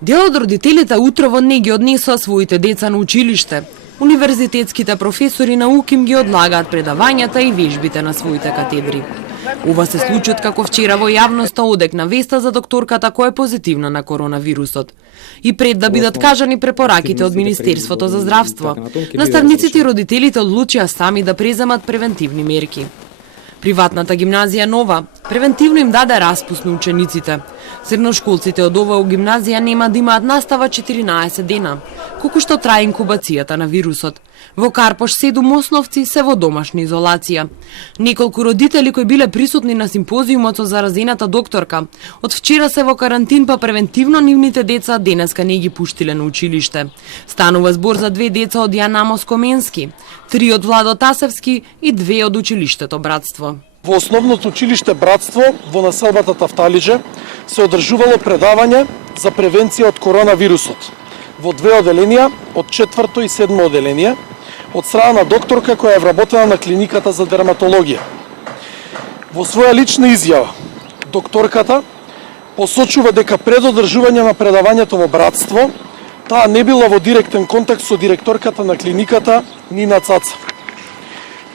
Дел од родителите утрово не ги однесоа своите деца на училиште. Универзитетските професори науки им ги одлагаат предавањата и вежбите на своите катедри. Ова се случи како вчера во јавноста одекна веста за докторката која е позитивна на коронавирусот. И пред да бидат кажани препораките од Министерството за здравство, наставниците и родителите одлучија сами да преземат превентивни мерки. Приватната гимназија Нова превентивно им даде распуст на учениците. Средношколците од оваа гимназија нема да имаат настава 14 дена, колку што трае инкубацијата на вирусот. Во Карпош 7 основци се во домашна изолација. Неколку родители кои биле присутни на симпозиумот со заразената докторка, од вчера се во карантин, па превентивно нивните деца денеска не ги пуштиле на училиште. Станува збор за 2 деца од Јан Амос Коменски, 3 од Владо Тасевски и 2 од училиштето Братство. Во основното училиште Братство во населбата Тафталиџе се одржувало предавање за превенција од коронавирусот во 2 оделенија, од 4 и 7 оделенија, од страна на докторка која е вработена на клиниката за дерматологија. Во своја лична изјава, докторката посочува дека пред одржување на предавањето во Братство, таа не била во директен контакт со директорката на клиниката Нина Цаца.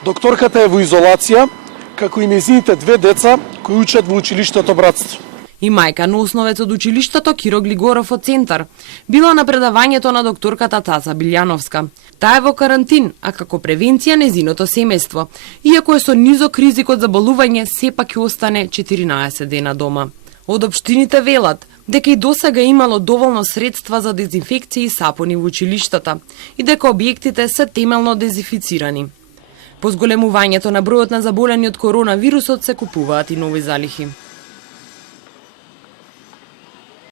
Докторката е во изолација, како и нејзините 2 деца кои учат во училиштето Братство. И мајка на основец од училиштето Киро Глигоров од Центар била на предавањето на докторката Таса Билјановска. Таа е во карантин, а како превенција нејзиното семејство, иако е со низок ризик од заболување, сепак ќе остане 14 дена дома. Од општините велат дека и досега имало доволно средства за дезинфекција и сапуни во училиштата и дека објектите се темелно дезинфицирани. По зголемувањето на бројот на заболени од коронавирусот се купуваат и нови залихи.